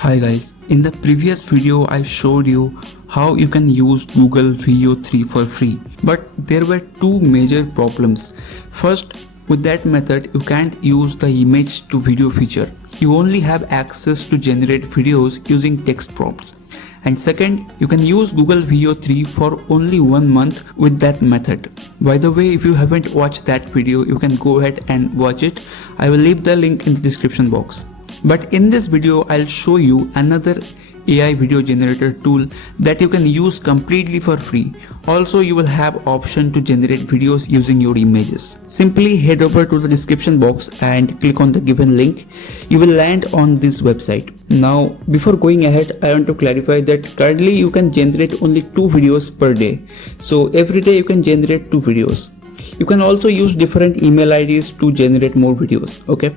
Hi guys, in the previous video I showed you how you can use Google VEO 3 for free, but there were two major problems. First, with that method you can't use the image to video feature. You only have access to generate videos using text prompts. And second, you can use Google VEO 3 for only 1 month with that method. By the way, if you haven't watched that video, you can go ahead and watch it. I will leave the link in the description box. But in this video, I'll show you another AI video generator tool that you can use completely for free. Also, you will have option to generate videos using your images. Simply head over to the description box and click on the given link. You will land on this website. Now, before going ahead, I want to clarify that currently you can generate only 2 videos per day. So every day you can generate 2 videos. You can also use different email IDs to generate more videos. Okay.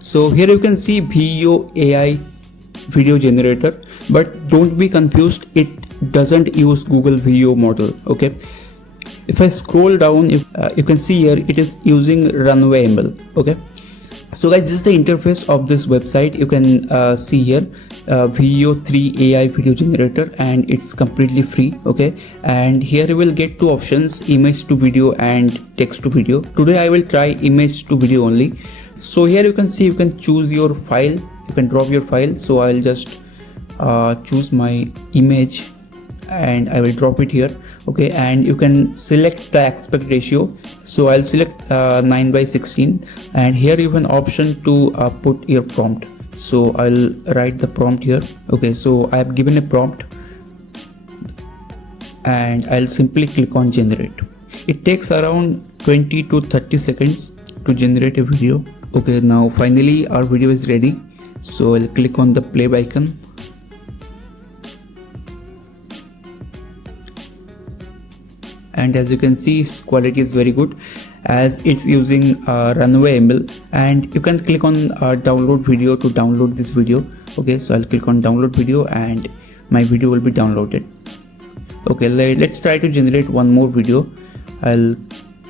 So here you can see VEO AI video generator, but don't be confused, it doesn't use Google VEO model. Okay, if I scroll down, you can see here it is using runway ML. Okay, so guys, this is the interface of this website. You can see here VEO 3 AI video generator, and it's completely free. Okay, and here you will get 2 options: image to video and text to video. Today I will try image to video only. So here you can see you can choose your file, you can drop your file. So I'll just choose my image and I will drop it here. Okay, and you can select the aspect ratio. So I'll select 9:16, and here you have an option to put your prompt. So I'll write the prompt here. Okay, so I have given a prompt and I'll simply click on generate. It takes around 20 to 30 seconds to generate a video. Okay, now finally our video is ready. So I'll click on the play icon. And as you can see, its quality is very good as it's using runway ML, and you can click on download video to download this video. Okay, so I'll click on download video and my video will be downloaded. Okay, let's try to generate one more video. I'll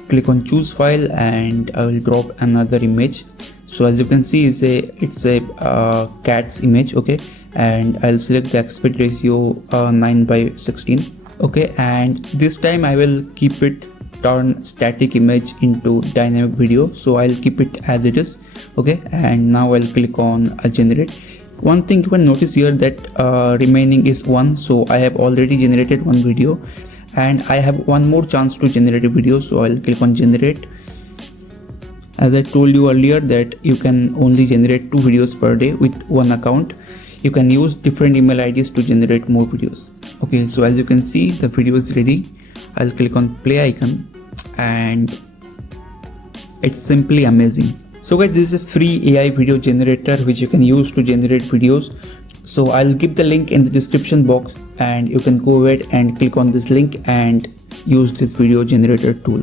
click on choose file and I will drop another image. So as you can see, it's a cat's image. Okay, and I'll select the aspect ratio 9:16. Okay, and this time I will keep it turn static image into dynamic video. So I'll keep it as it is. Okay, and now I'll click on generate. One thing you can notice here that remaining is 1. So I have already generated 1 video and I have 1 more chance to generate a video. So I'll click on generate. As I told you earlier that you can only generate 2 videos per day with 1 account. You can use different email IDs to generate more videos. Okay, so as you can see, the video is ready. I'll click on play icon and it's simply amazing. So guys, this is a free AI video generator which you can use to generate videos. So I'll give the link in the description box and you can go ahead and click on this link and use this video generator tool.